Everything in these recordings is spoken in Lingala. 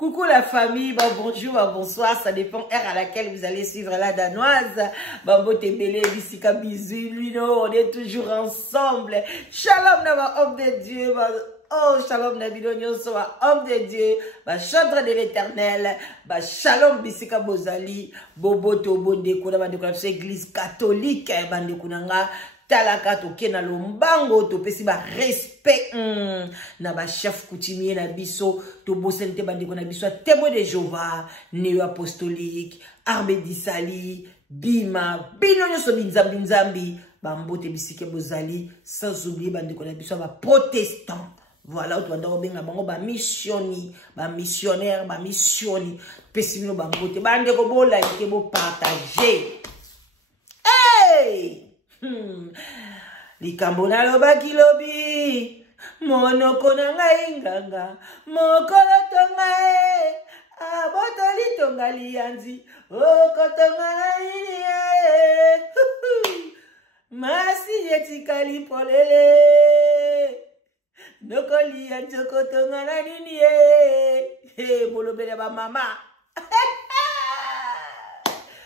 Coucou la famille, bon bonjour, bon bonsoir, ça dépend heure à laquelle vous allez suivre la danoise. Bambo Tebele, Bissika Bisou, Luno, on est toujours ensemble. Shalom Nama, homme de Dieu, oh shalom Nabilonio, soit homme de Dieu, chantre de l'éternel, shalom Bissika Bozali, Bobo Tobo Ndeko, c'est église catholique, Bandekunanga. Talaka toke na lombango to pesi ba respect na ba chef coutumier na biso to bosente bandeko na biso témoin de Jéhovah néo apostolique armée d'Isali bima bino nyoso binzambi ba mbote bisike bozali sans oublier bandeko na biso ba protestant voilà to ndako benga bango ba missioni ba missionnaire ba missioni pesi bino ba mbote bandeko bo like bo partager hey likambo na lobaki lobi monoko na ngai nganga mokolo tonga abotoli tonga lianzi okotonga na nini masi yetikali polele noko lianzi okotonga na nini bolobele ba mama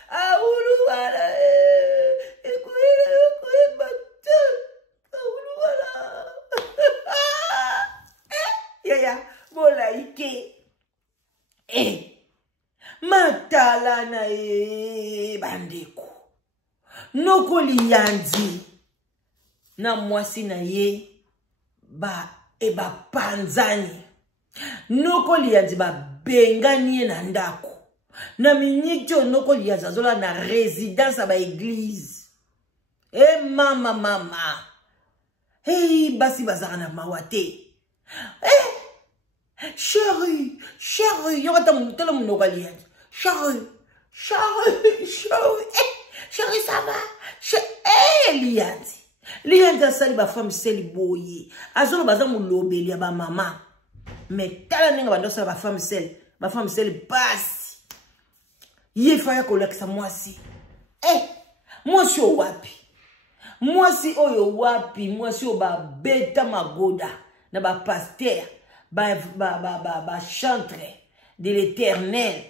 aulu wala bola ike matala na bandeko noko lianzi na mwasi na ye panzani noko lianzi bengani na ndako na minyikyo noko lianzi azola na résidence ba église mama basi bazaka na mawate chérie, y'a mon chérie, chérie, ça va? Lianzi asali ba femme seli boye. Azolo baza mu lobeli ya ba mama. Mais tala nenga bando sala ba femme seli basi. Ye faya kolakisa mwasi. Mwasi o wapi? Mwasi oyo wapi? Mwasi o ba beta magoda na ba pasteur. Chantre de l'éternel.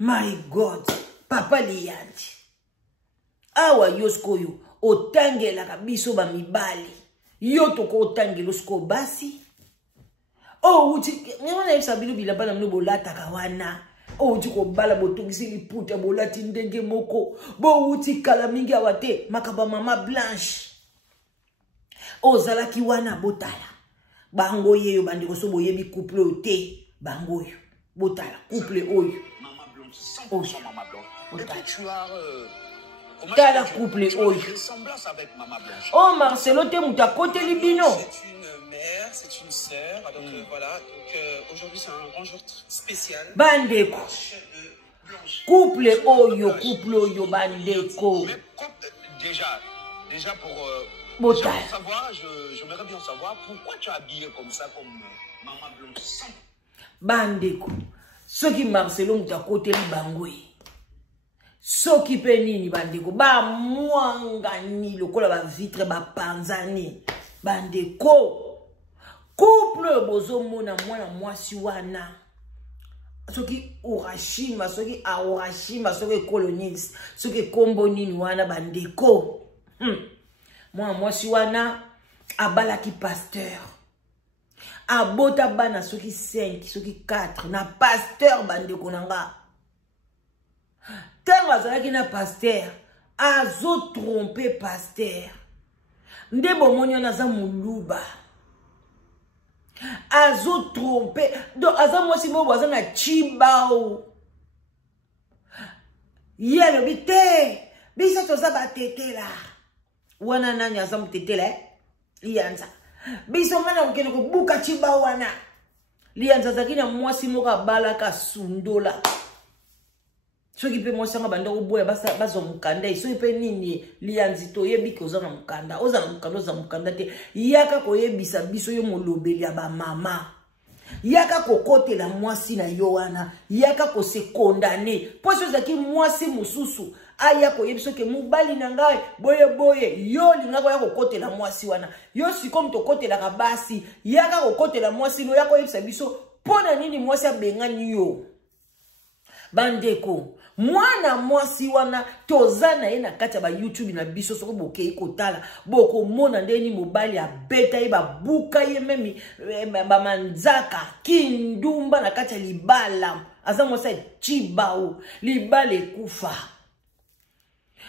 My God. Papa lianzi. Awa yoskoyo. Otange la kabiso ba mibali. Yotoko otange losko basi. Uti. Mwana yisa bilu bilabana mnu bolata kawana. Uti ko bala botogisi liputa bolati ndenge moko. Uti kalamingi awate. Makaba mama blanche. Ozalaki wana botala. Bango yeyo bandeko so boyebi couple ote bango yo botala couple oyo maman blonde 100% maman blonde. Et puis tu as tala couple oyo ressemblance avec maman blanche. Oh Marcelo te muta côté libino. C'est une mère, c'est une sœur donc voilà donc aujourd'hui c'est un grand jour spécial. Bandeko couple oyo bandeko. Déjà pour j'aimerais bien savoir pourquoi tu as habillé comme ça, comme maman blonde. Bandeko, ceux qui Marcelo muta côté li bangwe. Ceux qui penini bandeko, ba mwangani lokola ba vitre ba panzani. Bandeko, couple bozo mona mwana mwasi wana. Ceux qui Urashima, ceux qui Aurashima, ceux qui colonise, ceux qui kombonini wana bandeko. Moi si wana abalaki pasteur abota bana soki 5 soki 4 na pasteur bandeko nanga tango azalaki na pasteur azo tromper pasteur ndebo monyo na za muluba azo tromper do aza mwasi mo baza na chibao yelo bite bisa toza batetela wana nani azamu tetela lianza biso ngana ukene ko buka chiba wana lianza zakina mwasi moka balaka sundola soki pe mwasi nga banda oboya bazo mukanda so pe nini lianzi to yebi ko za mukanda oza mukanda te yaka ko yebisa biso yo molobeli ya ba mama yaka ko kotela mwasi na yo wana yaka ko se condamner poso zaki mwasi mususu aya koyebiso ke mobali na ngai boye boye yo linga ko ya kokotela mwasi wana yo sikomi tokotela ka basi yaka kokotela mwasi no ya koyebisa biso pona nini mwasi abengani yo bandeko mwana mwasi wana tozana ye na kati ya ba YouTube na biso soko bokei kotala boko mona ndeni mobali abeta ye babuka ye memi ba manzaka kindumba na kati ya libala aza mwasi chibao libala ekufa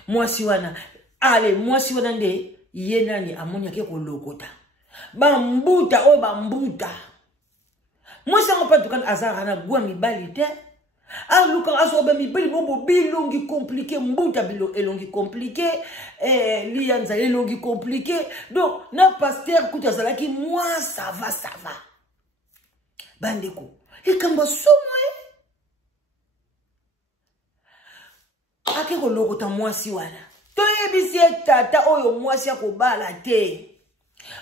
mwasi wana ale mwasi wana nde ye nani amoni ake kolokota bambuta oyo bambuta mwasi ngo patukana azara na gwa mibali te aluka asobe mibali bobo bilongi compliqué mbuta bilo elongi compliqué lianza elongi compliqué donc na pasteur kuta zalaki moi ça va bandeko likambo somo ake kolokota mwasi wana toyebisi tata oyo mwasi akobala te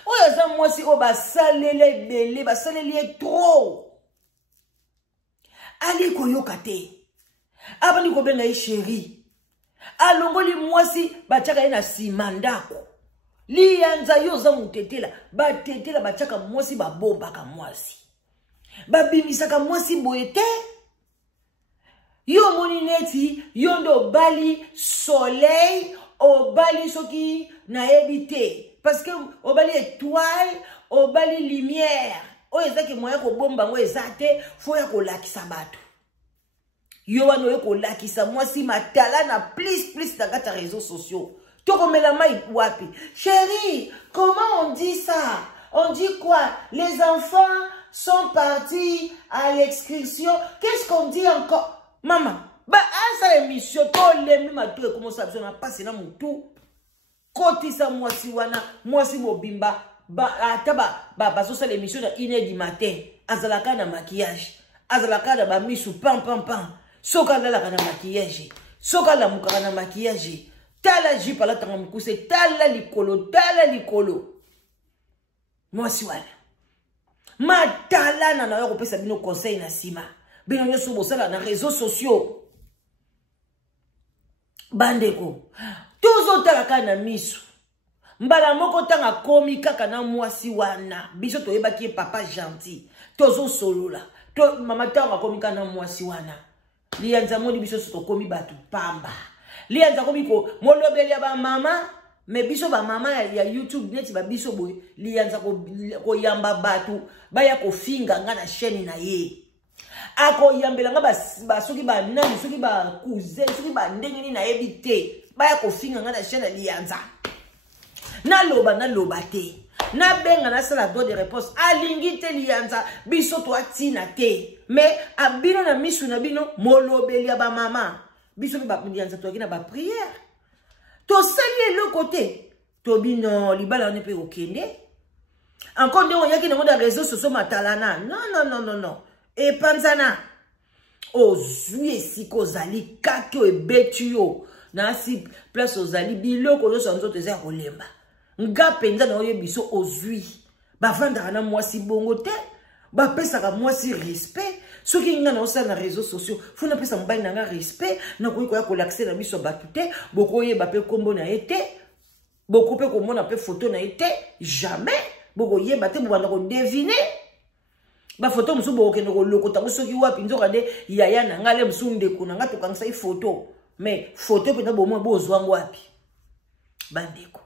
oyo za mwasi o basalele bele basalele trop ali koyoka te abani ko benga chéri alongoli mwasi bachaka ye na sima ndako lianza yo za mutetela batetela bachaka mwasi babombaka mwasi babimisaka mwasi boye te yo moni neti yo ndo bali soleil obali soki na ebite parce que obali étoile obali lumière o ezaki moya ko bomba ngo ezate fo ya ko lakisa bato yo wano yo ko lakisa mwasi matala na please na kata réseaux sociaux to komela mai wapi chérie comment on dit ça on dit quoi les enfants sont partis à l'excursion qu'est-ce qu'on dit encore maman ba asa émission to lemi matu comment ça besoin passer na mutu kotisa mwasi wana mwasi mobimba bazo sala émission na 1h du matin azalaka na maquillage azalaka na ba misu pam soka lalaka na maquillage soka la mukaka na maquillage tala jipa la tanga mukuse tala likolo mwasi wana matala na yo kopesa bino conseil na sima bino nyoso bosala na réseaux sociaux bandeko tozo talaka na misu mbala moko tanga komi kaka na mwasi wana biso toyebaki papa gentil tozo solola to mama tanga komi kana mwasi wana lianza moni biso soto komi batu pamba lianza komi ko molobeli ya ba mama me biso ba mama ya YouTube neti ba biso boy lianza ko yamba batu baya ko finga nga na chaîne na ye ako yambela nga ba soki ba nani soki ba cousin soki ba ndenge ni na ebite baya ko finga nga na chaîne lianza na loba te na benga na sala do de réponse alingi te lianza biso to atina te mais abino na misu na bino molobeli ba mama biso ba lianza to akina ba prière to sali le côté to bino libala ne pe okende encore ndongo yaki na réseaux sociaux matalana non e panzana ozwi esiko zali kaki ebetu yo na si place ozali biloko yo sanzo teza kolemba nga penza na oye biso ozwi bavandaka na mwasi bongo te bapesaka mwasi respect soki nga na osala na réseaux sociaux funa pesa mobali na nga respect na koyi koya kolakise na biso bato te bokoyeba pe kombo na ye te boko pe komona pe photo na ye te jamais bokoyeba te bobanda kodevine bafoto mosusu bokokende kolokota ngo soki wapi nzoka nde yaya na nga le mosusu ndeko na nga tokangisa ye photo mais photo mpenza bomoi bozwa ngo wapi bandeko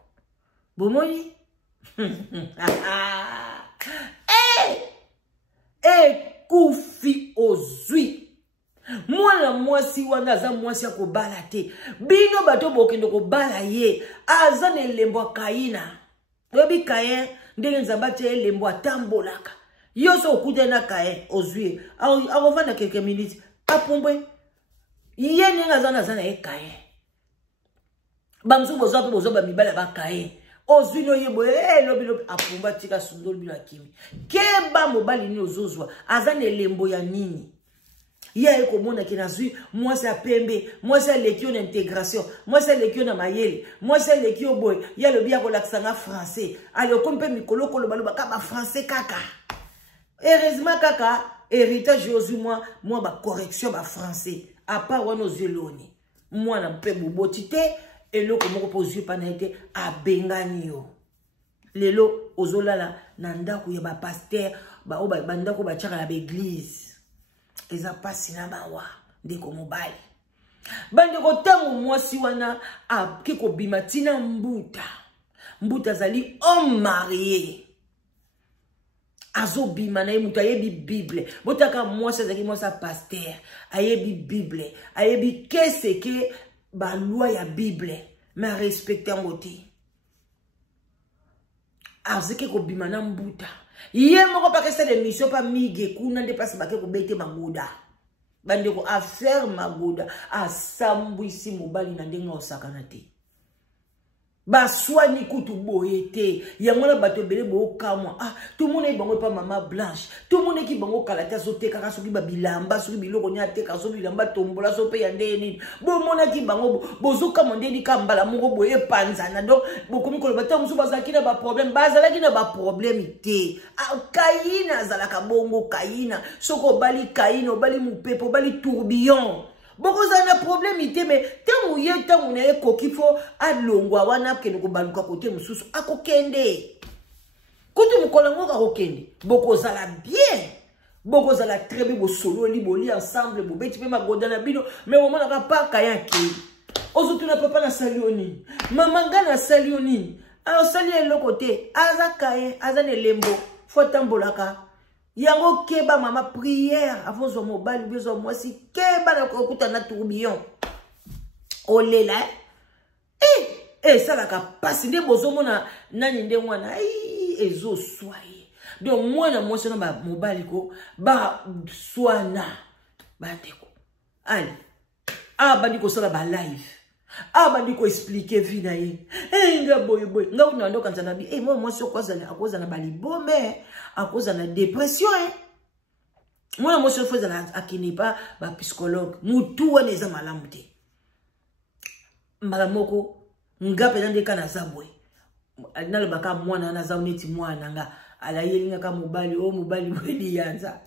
bomoni kufi ozwi mwana mwasi wana aza mwasi akobala te bino bato bokende kobala ye aza na elembo ya Kaina oyebi Kain ndenge nzambe atia elembo atambolaka yo so okuta na Kain ozwi akovanda quelques minutes apumbwe ye ndenge aza na ye Kain bamsu bozwa pe bozwa bamibala ba Kain ozwi no yebo lobi apumba tika sundolo bila kimi keba mobali ni ozozwa aza na elembo ya nini ye komona ki nazwi mwasi ya pembe mwasi ya lekio na intégration mwasi ya lekio na mayele mwasi ya lekio boy ya lobi ya kolakisa nga français ali okompe mikolokolo baloba ka ba français kaka heureusement kaka héritage ozwi moi ba correction ba français à part wana ozwi loni Moi, na mpe bobotite. Et là, comme on pose pas été à bengani yo. Lelo, ozolala, nanda ku yaba pasteur, ba o ba banda ko ba tchaka la l'église. Eza pasi na bawa, ndeko mobali. Bande ko tango mwasi wana a kiko bimatina mbuta. Mbuta zali homme marié. Azo bima na muta yebi Bible. Botaka mwasi zaki mwasa pasteur, ayebi Bible, ayebi kese ke ba loi ya Bible, mais respecter ngoti. Azeke ko bima na mbuta. Ye moko pa kese de mission pa mige kuna nde pasi bake ko bete magoda. Bande ko affaire magoda asambu isi mobali na ndenga osakana te. Ba soigni kutu boyete yangola bato bele bo kamwa tout le monde est bango pa mama blanche tout le monde qui bango kalata sote kaka soki ba bilamba soki biloko nya te ka soki bilamba tombola so pe yande nini bo mona ki bango bozoka monde di kambala moko boye panzana donc bokomi ko ba tamusu bazaki na ba problème bazalaki na ba problème te kayina zalaka bongo kayina soko bali kayina bali mupepo bali tourbillon. Beaucoup de problèmes, mais tant que vous tant que vous faut alongwa wana ke ko baluka côté mususu akokende. Côté mukolango akokende. Beaucoup zala bien. Beaucoup zala très bien bo solo li boli ensemble bo beti pe magoda na bino mais au moment na pas kayaki. Ozutu na papa na salioni. Maman nga na salioni. Alors sali le côté azakaye azane lembo fotambolaka. Yango keba mama prière avant zo mobile bezo moi si keba na kokuta na tourbillon olela ça la capacité de bozo mona nani nde mwana ezo soye donc moi na moi sona ba mobile ko ba swana ba teko allez bandi ko sala ba live bandi ko expliquer vie na ye nga boy nga una ndo kanza bi moi so kwaza na akoza na bali bombe akoza na dépression moi moi so faza na akini pa ba psychologue mutu wana eza malamu te malamoko nga pena ndeka na zabwe na le baka mwana na zauneti mwana nga ala yelinga ka mobali mobali bwedi yanza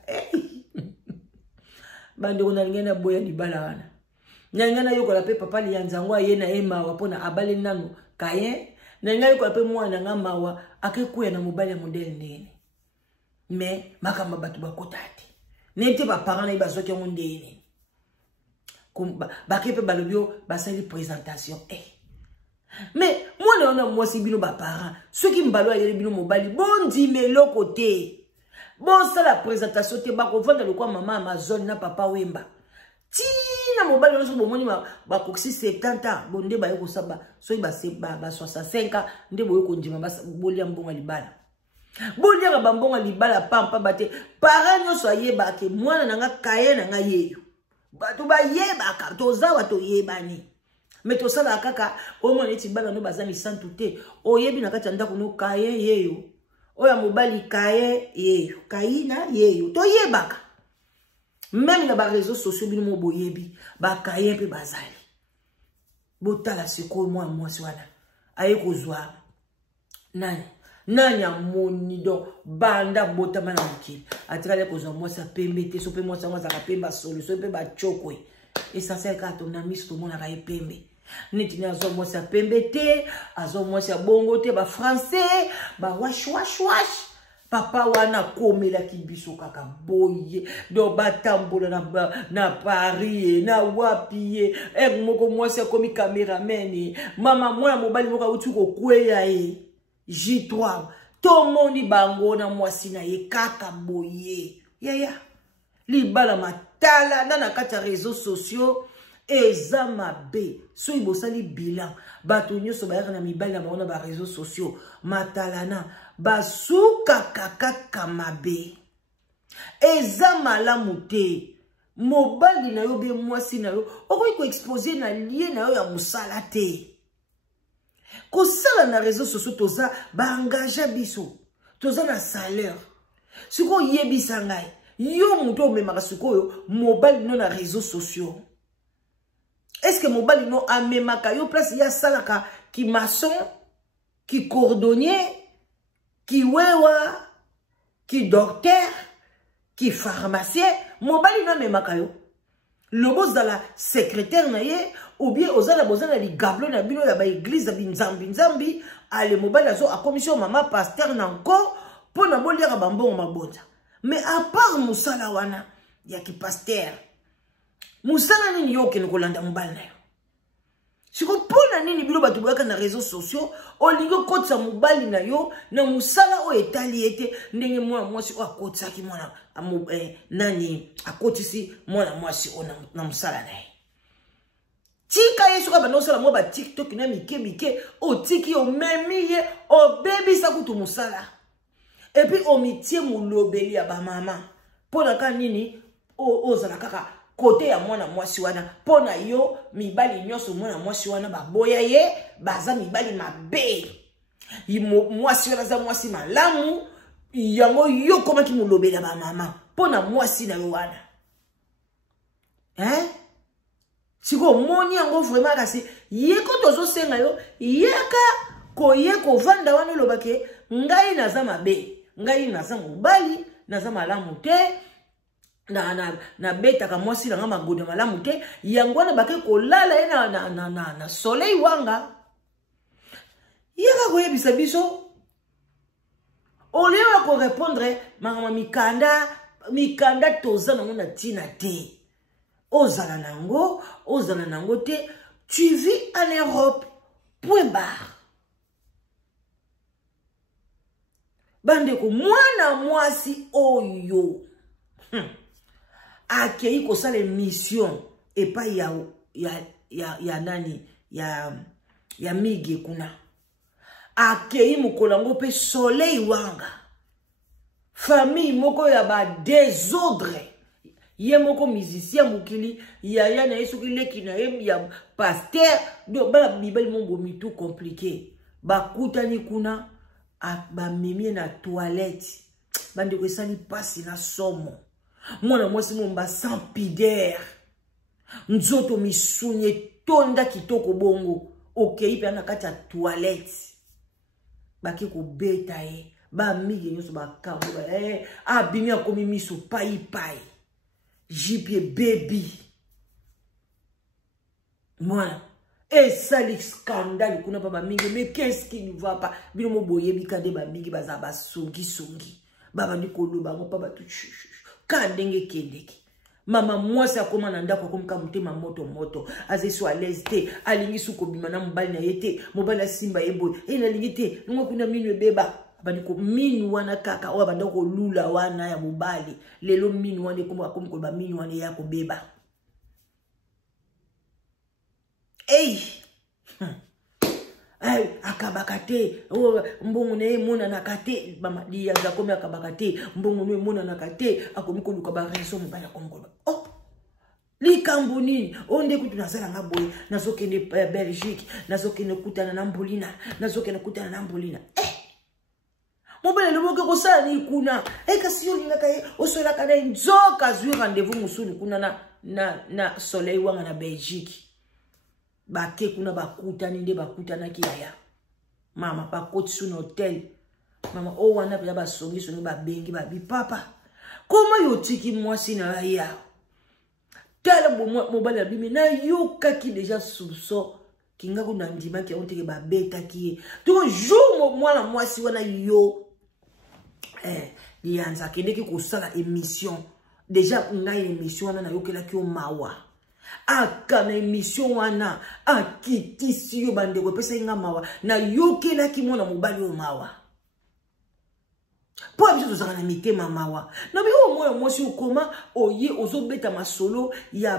bande ona ngena boya libala wana Nyangana yoko la pe papa li yanzangwa ye na ema wapona abale nano kaye nanga yoko la pe mwana nga mawa akekuya na mobali ya modele ndene mais makamba batu bakotati nete ba parents na bazoki ndene ba kepe balobio basali présentation mais mwana ona mwasi bino ba parents ceux qui mbalo ya bino mobali bondi melo côté bon ça la présentation te ba ko vendre le quoi maman Amazon na papa Wemba tina mobali oso bomoni ba koksi 70 ans bonde ba yoko saba so ba 65 ans nde boyo ko ndima ba bolia mbonga libala bolia ba mbonga libala pampa bate parents so yeba ke mwana nanga kaye nanga yeyo bato ba yeba ka toza bato yebani mais to sala kaka o mona ti bala no bazami santute o yebi na kati ndako no kaye yeyo o ya mobali kaye yeyo kaina yeyo to yebaka. Même dans les réseaux sociaux, ils ont boyebi, ba kaye pe bazali. Botala seko moi swana. Aye kozwa. Nani amoni do banda botama na mki. Atikale kozwa moi sa pembe te so pe moi sa ka pemba solo, so pe ba chokwe. Essentiel ka ton ami so mona ka pembe. Neti na zo moi sa pembe te, azo moi sa bongo te ba français, ba wash. Papa wana komela kibiso kaka boye do batambola na Paris na wapi moko mwasi komi cameraman mama mwana mobali moka uti ko kweya J3 to moni bango na mwasi na ye kaka boye ya libala matala na kati ya réseaux sociaux eza mabe so ibosali bilan bato nyoso bayaka na mibali na bango na ba réseaux sociaux matalana basuka kaka mabe eza malamu te mobali na yo be mwasi na yo okoki ko exposer na lie na yo ya musala te kosala na réseaux sociaux toza ba engagé biso toza na salaire siko yebisa ngai yo muto omemaka sikoyo mobali no na réseaux sociaux. Est-ce que mobali no amemaka yo place ya salaka ki maçon ki cordonnier ki wewa ki docteur ki pharmacien mobali no amemaka yo lobo zala secrétaire na ye ou bien ozala bozana li gablo na bino ya ba église binzambi ale mobali azo a commission mama pasteur na encore pour na boliaka bambongo mabonza. Mais à part musala wana ya ki pasteur musala nini yo kene kolanda mobali na yo siko pona nini bilo batu boyaka na réseaux sociaux olingo kotsa mobali na yo na musala o etali ete ndenge mwana mwasi o akotsaki mwana nani akotisi mwana mwasi o na musala na ye tika yesu ka bando sala mo ba TikTok na mike o tiki o memi ye o baby sa kutu musala et puis o mitie mulobeli ya ba mama pona ka nini o zala kaka côté ya mwana mwasi wana pona yo mibali nyoso mwana mwasi wana baboya ye baza mibali mabe mwasi wana za mwasi malamu yango yo koma ki mulobela ba mama pona mwasi na yo wana siko moni yango vraiment kasi yeko tozo senga yo yeka ko vanda wana lobake ngai naza mabe ngai naza mobali naza malamu te na beta ka mwasi na ngama godo malamu te yango na bake kolala ye na soleil wanga yeka ko yebisa biso olewa ko répondre mama mikanda toza na mona tina te ozala nango te tu vis en Europe point barre bande ko mwana mwasi oyo akei ko sala mission et pas ya nani ya mige kuna akei mukolango pe soleil wanga famille moko ya ba désordre ye moko musicien mukili ya na yesu kileki na ya pasteur do ba bibeli mongo mitu compliqué ba kutani kuna ba mimi na toilette bande ko sali pasi na somo mwana mwasi momba sans pudeur nzoto misunye tonda kitoko bongo okei pe na kati ya toilette baki ko beta ye ba migi nyoso ba kambo abimi akomi miso pai jipie baby mwana et sali scandale kuna pa ba mingi mais qu'est-ce qui ne va pas bino mo boye bikade ba mingi baza ba songi baba ndi koloba mo pa ba tu ka ndenge kendeki mama mwasi akoma na ndako akomka mutema moto azeso à l'aise te alingi suko bima na mobali na yete mobali asimba yebo na lingi te ngo kuna minu ebeba bani ko minu wana kaka o banda ko lula wana ya mobali lelo minu wana ko akomko ba minu wana ya ko beba akabakate mbongo ne mona nakate mama dia za komi akabakate mbongo ne mona nakate akomi ko luka ba reso mobali akomko likambo nini onde kutu nazala ngaboye nazokende Belgique nazokende kutana na mbulina mobile le boke ko sala ni kuna kasi yo linga kaye osola kana nzoka zwi rendez-vous musuni kuna na soleil wanga na Belgique bake kuna bakutani nde bakutana kiaya mama pa koti su na hotel mama o wana pe ba songi songi ba bengi ba bi papa koma yo tiki mwasi na ya tala mobile ya bimi na yo kaki déjà soupçon kinga kuna ndima ki onteke ba beta ki toujours mwana mwasi wana yo lianza kendeki ko sala émission déjà ngai émission wana na yokela ki o mawa aka na émission wana akitisi yo bandeko pesa inga mawa na yokela ki mona mobali o mawa po biso tozaka na mitema mawa na bi o moyo mwasi okoma oye ozobeta masolo ya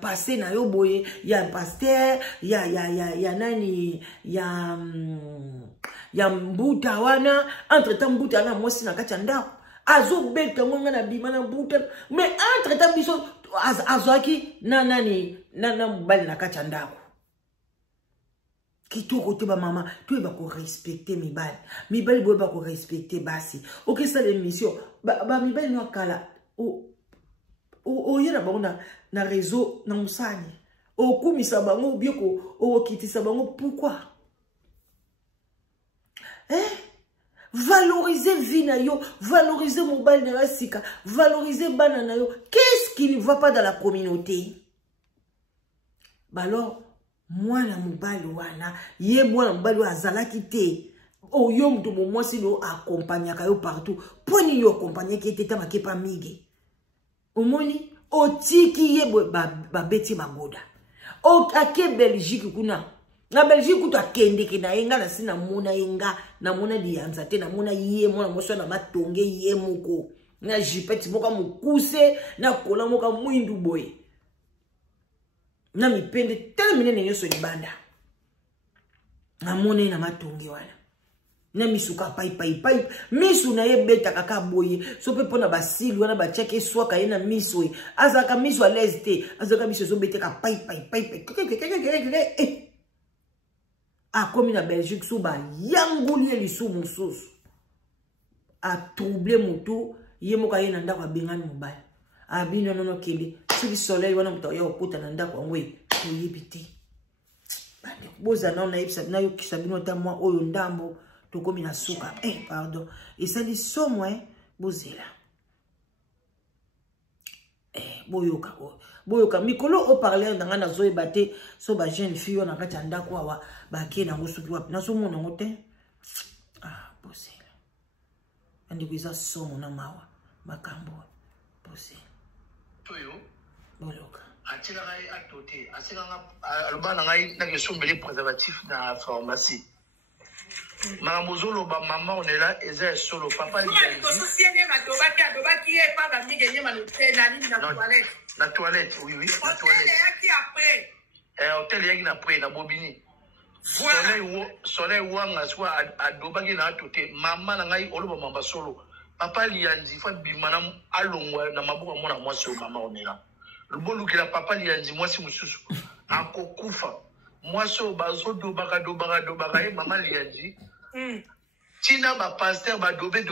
passé na yo boye ya pasteur ya nani ya mbuta wana entre temps mbuta na mwasi na kati ya ndako azobeta ngonga na bima na mbuta mais entre temps biso azwaki na nani na mobali na kati ya ndako kitoko te ba mama tu ba ko respecter mibali boye ba ko respecter basi ok ça l'émission ba mibali no kala o yena ba na réseau na musani o kumisa bango bieko o kitisa bango pourquoi Valoriser vie na yo, valoriser mobile na yo sika, valoriser bana na yo. Qu'est-ce qui ne va pas dans la communauté? Bah alors, moi na mobile wana, ye moi na mobile wa azalaki te. Oh yo mto moi si lo accompagner ka yo partout. Poni yo accompagner ki teta makepa mige. Omoni otiki ye ba beti magoda. O ake Belgique kuna. Na Belgique kutu akende ke na yenga na sina mona yenga na mona dianza te na mona ye mona moso na matonge ye moko na jipeti moka mukuse na kola moka mwindu boy na mipende tele minene nyoso libanda na mona na matonge wana na misuka pai misu na ye beta kaka boye so pe pona basili wana ba cheke swaka ye na misu we azaka misu a leste azaka misu so beta ka pai a komi na Belgique sou ba yangulie li sou mususu a troublé mutu ye moka ye na ndako abengani mobile a bino nono kende siki soleil wana mutu ya okuta na ndako ngwe oyebite bande boza na yebisa na yo kisabino ta mwa oyo ndambo to komi na suka pardon et ça dit somo bozela boyoka mikolo o parler ndanga na zoe bate so ba jeune fille na kati ndako awa ba ke na ngosuki wapi na so mona ngote bozela andi kuiza somo na mawa makambo bozela toyo boyoka atila ngai atote asenga alobana ngai na kesombele préservatif na pharmacie Mamozolo ba maman on est là et c'est solo papa il a la toilette oui la toilette hôtel yaki na après na bobini soleil wanga soit adobaki na atote maman na ngai oloba mamba solo papa lianzi fa bimana alongwa na mabuka mona mwasi o maman on est là le boluki la papa lianzi mwasi mususu akokufa mwasi o bazo dobaka maman lianzi tina ba pasteur ba dobe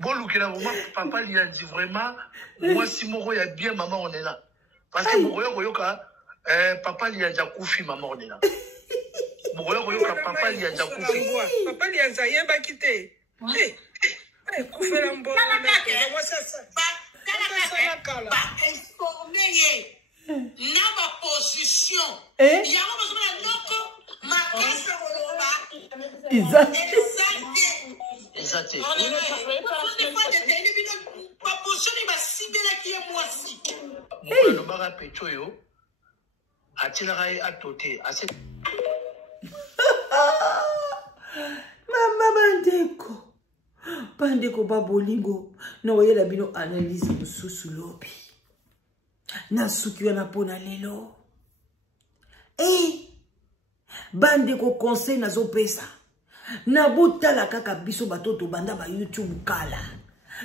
boluki la maman papa lianzi vraiment mwasi moko ya bien maman on est là parce que moko yoka papa lianzi akufi maman on est là moko yoka papa lianzi akufi papa lianzi yeba kite kufela mbona moi ça na ma position yango bazoma loko makasa koloba exacte ba position ni basibela ki mwasi mokalo baka pecho yo atilaka ye atote ase mama bandeko babolingo na oyela bino analyse mosusu lobi na suki wana pona lelo bandeko conseil nazo pesa na botala kaka biso batoto banda ba YouTube kala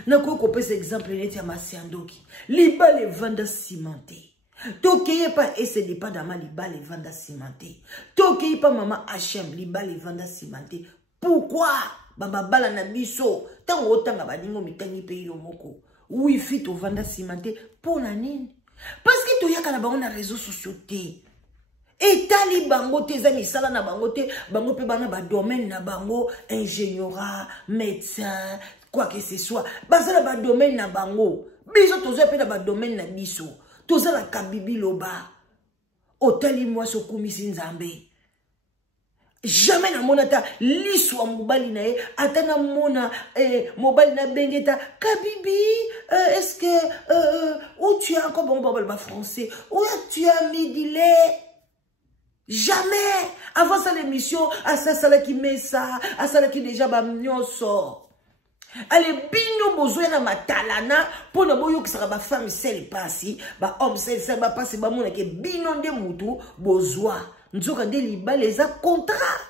na ko pesa exemple neti ya Masiandoki libale vanda cimenté tokeye pa ese pas dama libale vanda cimenté tokeye pa mama HM libale vanda cimenté pourquoi baba bala na biso tango otanga badingo mitangi pe yo moko wifi to vanda cimenté pona nini parce que to yaka na bango na réseaux sociaux te etali bango te za misala na bango te bango pe bana ba domaine na bango ingénieur médecin quoi que ce soit bazala ba domaine na bango biso tozo pe na ba domaine na biso toza la kabibi loba otali moi so kumisi nzambe jamais na mona ta liswa mobali na ye atana mona mobali na bengeta kabibi est-ce que où tu as encore bon français où tu as mis du lait jamais avant ça l'émission à ça qui met ça à ça qui déjà ba nyonso allez bino bozoya na matalana pona boyo kisaka ba femme sel pasi ba homme sel ba pasi ba mona ke bino nde mutu bozwa nzoka nde libale za contrat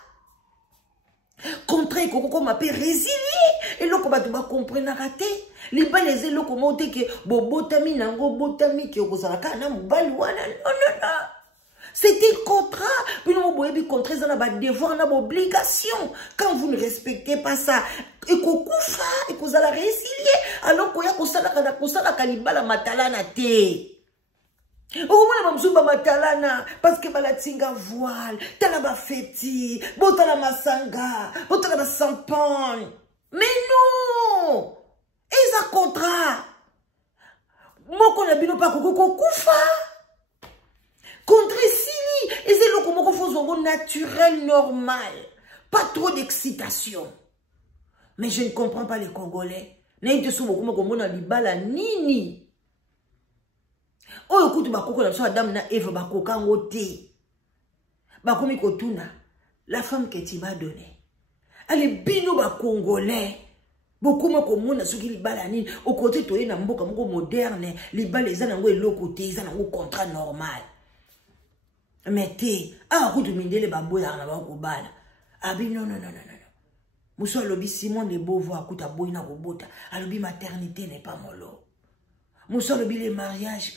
koko mape résilier et loko bato ba comprendre raté libale ze loko mote ke bobotami nango botami ke kozala kana mobali wana non c'était contrat puis nous boyebi contrat za na ba devoir na obligation quand vous ne respectez pas ça et kokufa et kozala résilier alors koya kosala kana libala matalana te Okomona bamsuba matalana parce que balatinga voile, tala ba feti, botala masanga, botala ba champagne. Mais non! Ils ont contrat. Moko na bino pa koko kufa. Contre Sili, et c'est le comment faut naturel, normal. Pas trop d'excitation. Mais je ne comprends pas les Congolais. N'ayez sou beaucoup comme on a libala nini. Oh écoute bakoko la so dame na Eve bakoka ngote. Bakomi kotuna. La femme que tu m'as donnée. Elle est bino ba Congolais. Beaucoup moins comme ceux qui libala nini. Au côté toi na mboka moko moderne. Libala les anango et l'autre côté ils ont un contrat normal. Mais t'es ah route mindele babo ya na ba ko bala. Abi non. Mousso lobi Simon de Beauvoir kuta boina kobota. Alobi maternité n'est pas mon lot. Mousso lobi les mariages.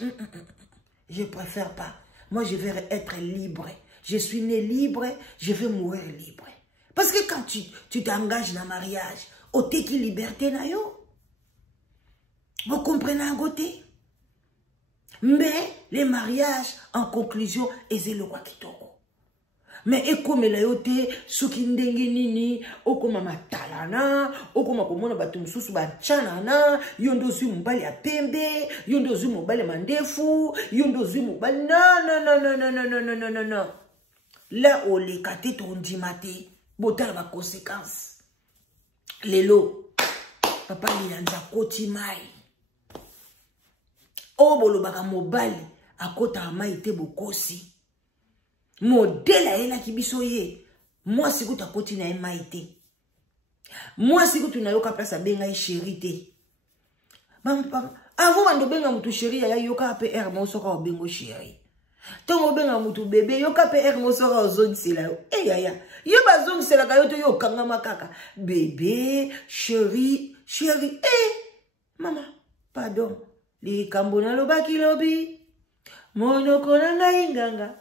Je préfère pas. Moi je veux être libre. Je suis né libre, je veux mourir libre. Parce que quand tu t'engages dans le mariage, au te qui liberté na yo. Vous comprenez un côté? Mais les mariages en conclusion c'est le quoi qui toko. Mais comme la yote soki ndenge nini okoma matalana okoma komona batu mususu ba chanana yondo zu mobali ya pembe yondo zu mobali mandefu yondo zu mobali non. Là où les kate tondi maté botala ba conséquences lelo papa lianza koti mai o bolo baka mobali akota mai te bokosi. Modèle la kibiso ye. Moi si kuta koti na maite. Moi si kutu na yoka place benga chéri. Avant bando benga mutu chéri ya yoka PR mo soka bengo chéri. Tongo benga mutu bébé yoka PR mo soka ozongi sela yo. Yaya. Yo bazongi sela ka yoto yo kanga makaka. Bébé, chéri. Maman, pardon. Li kambona lobaki lobi. Monoko na ngai nganga.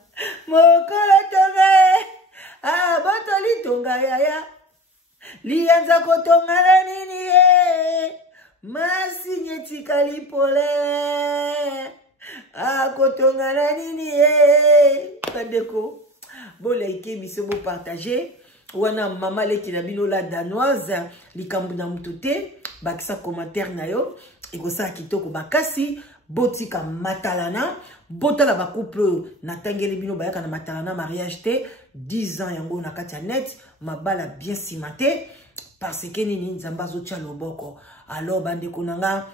Mokola tonga botoli tonga yaya lianza kotonga na nini masi nyeti kalipole kotonga na nini kadeko bo like biso bo partager wana mama leki na bino la danoise likambu na mutute bakisa commentaire na yo ekosa kitoko bakasi botika matalana botala ba couple na tangeli bino bayaka na matalana mariage te 10 ans yango na kati ya net mabala bien simate parce que nini nzamba zo tia loboko alors bande konanga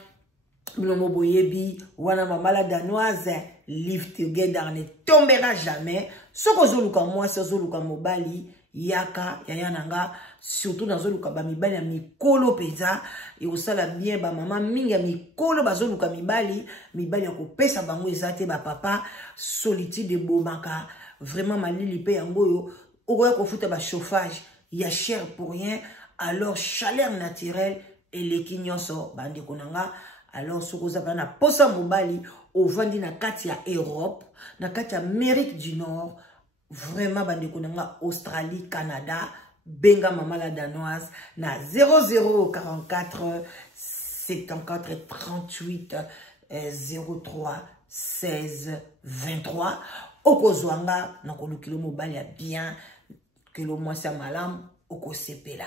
bino moboyebi wana mamala danoise live together ne tombera jamais soko zoluka moi zoluka mobali yaka yaya nanga surtout dans zoluka ba mibali ya mikolo peza et osala bien ba mama mingi ya mikolo bazoluka mibali ya kopesa bango ezate ba papa solitude bomaka vraiment malili pe yango yo okoya kofuta ba chauffage ya cher pour rien alors chaleur naturelle et les kinyonso bande konanga alors sokoza bana posa mobali ovandi na kati ya Europe na kati ya Amérique du Nord vraiment bande konanga Australie Canada benga mama la danoise na 0044 74 38 03 16 23 okozwanga na kolukilo mobali ya bien que le mois sa malam okosepela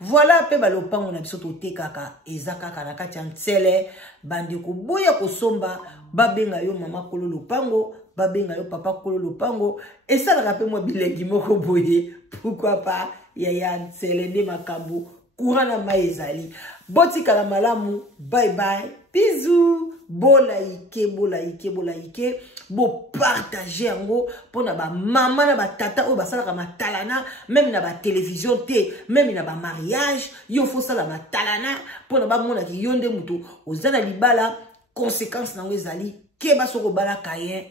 voilà pe balopango na biso totekaka ezakaka na kati ya ntsele bande koboya kosomba babenga yo mama kolo lopango babenga yo papa kolo lopango esalaka pe mwa bilengi moko boye pourquoi pas yaya ntsele nde makambo courant na mai ezali botikala malamu bye bye bisous bolaike bo partager yango pona ba mama na ba tata o basalaka matalana même na ba télévision te même na ba mariage yo faut sala matalana pona ba mona ki yonde mutu ozana libala conséquence nango ezali ke basoko bala kayen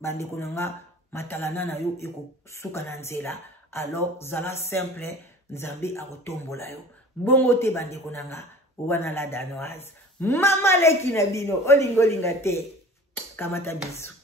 bande konanga matalana na yo eko suka na nzela alors zala simple nzambe akotombola yo bongo te bande konanga wana la danoise mama leki na bino olingo linga te kamata bisu.